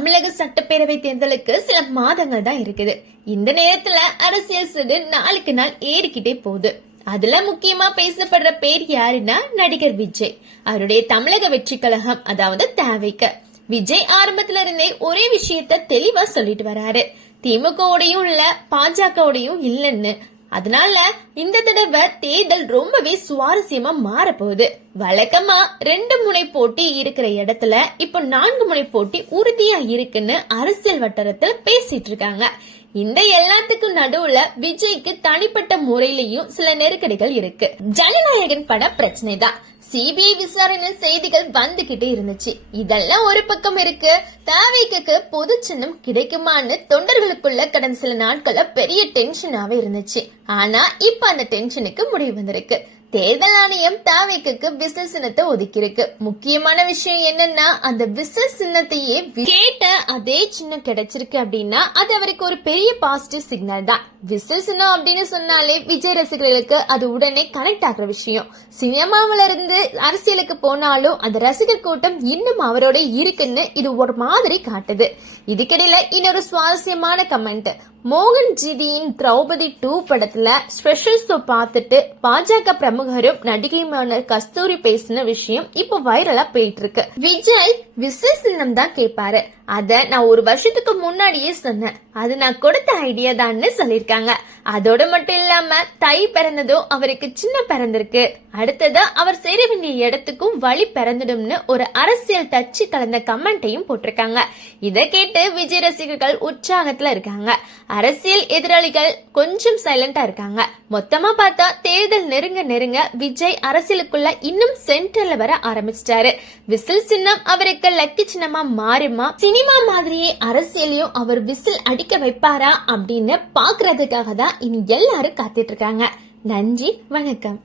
தமிழக சட்டப்பேரவை தேர்தலுக்கு சில மாதங்கள் தான் இருக்குது. இந்த நேரத்துல அரசியல் சுடு நாளுக்கு நாள் ஏறிக்கிட்டே போகுது. அதுல முக்கியமா பேசப்படுற பேர் யாருன்னா நடிகர் விஜய். அவருடைய தமிழக வெற்றி கழகம், அதாவது தவிக. விஜய் ஆரம்பத்துல இருந்தே ஒரே விஷயத்த தெளிவா சொல்லிட்டு வராரு. திமுகவோடையும் இல்ல, பாஜகவோடையும் இல்லன்னு. அதனால இந்த தடவை தேர்தல் ரொம்பவே சுவாரஸ்யமா மாற போகுது. வழக்கமா 2 முனை போட்டி இருக்கிற இடத்துல இப்ப 4 முனை போட்டி உறுதியா இருக்குன்னு அரசியல் வட்டாரத்துல பேசிட்டு இருக்காங்க. இந்த எல்லாத்துக்கும் நடுவுல விஜய்க்கு தனிப்பட்ட முறையிலையும் சில நெருக்கடிகள் இருக்கு. ஜனநாயகன் பட பிரச்சனை தான். சிபிஐ விசாரணை செய்திகள் வந்துகிட்டே இருந்துச்சு. இதெல்லாம் ஒரு பக்கம் இருக்கு. தவிகக்கு பொது சின்னம் கிடைக்குமான்னு தொண்டர்களுக்குள்ள கடந்த சில நாட்கள்ல பெரிய டென்ஷனாவே இருந்துச்சு. ஆனா இப்ப அந்த டென்ஷனுக்கு முடிவு வந்திருக்கு. தேர்தல் ஆணையம் தவிகக்கு விசில் சின்னத்தை ஒதுக்கி இருக்கு. முக்கியமான விஷயம் என்னன்னா, அந்த விசில் சின்னத்தையே கேட்ட அதே சின்னம் கிடைச்சிருக்கு அப்படின்னா அது அவருக்கு ஒரு பெரிய பாசிட்டிவ் சிக்னல் தான். விசில் சின்னம் அப்படின்னு சொன்னாலே விஜய் ரசிகர்களுக்கு அது உடனே கனெக்ட் ஆகிற விஷயம். சினிமாவில இருந்து அரசியலுக்கு போனாலும் அந்த ரசிகர் கூட்டம் இன்னும் அவரோட இருக்குன்னு இது ஒரு மாதிரி காட்டுது. இதுக்கிடையில இன்னொரு சுவாரஸ்யமான கமெண்ட். மோகன் ஜிதியின் திரௌபதி 2 படத்துல ஸ்பெஷல் ஷோ பார்த்துட்டு பாஜக பிரமுகரும் நடிகையுமான கஸ்தூரி பேசின விஷயம் இப்ப வைரலா போயிட்டு இருக்கு. விஜய் விசில் சின்னம் தான் கேட்பாரு. அத நான் ஒரு வருஷத்துக்கு முன்னாடியே சொன்னேன். அது நான் கொடுத்த ஐடியா தான்னு சொல்லிருக்காங்க. அதோட மட்டும் இல்லாம தை பிறந்ததும் அவருக்கு சின்ன பிறந்திருக்கு. அடுத்ததா அவர் சேர வேண்டிய இடத்துக்கும் வழி பிறந்துடும்னு ஒரு அரசியல் டச்சு கலந்த கமெண்ட்டையும் போட்டிருக்காங்க. இதை கேட்டு விஜய் ரசிகர்கள் உற்சாகத்துல இருக்காங்க. அரசியல் எதிராளிகள் கொஞ்சம் சைலண்டா இருக்காங்க. மொத்தமா பார்த்தா தேர்தல் நெருங்க நெருங்க விஜய் அரசியலுக்குள்ள இன்னும் சென்டர்ல வர ஆரம்பிச்சிட்டாரு. விசில் சின்னம் அவருக்கு லக்கி சின்னமா மாறுமா, சினிமா மாதிரியே அரசியலையும் அவர் விசில் அடிக்க வைப்பாரா அப்படின்னு பாக்குறதுக்காக தான் இனி எல்லாரும் காத்துட்டு இருக்காங்க. நன்றி, வணக்கம்.